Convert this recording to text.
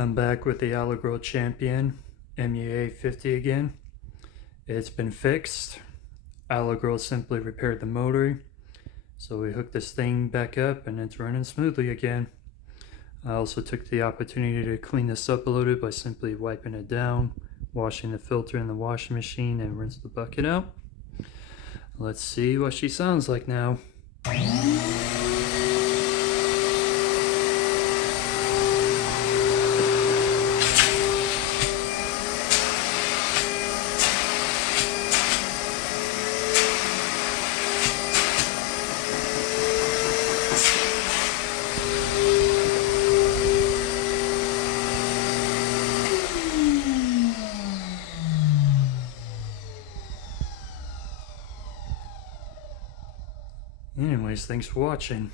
I'm back with the Allegro Champion MUA50 again. It's been fixed. Allegro simply repaired the motor. So we hooked this thing back up and it's running smoothly again. I also took the opportunity to clean this up a little bit by simply wiping it down, washing the filter in the washing machine, and rinse the bucket out. Let's see what she sounds like now. Anyways, thanks for watching.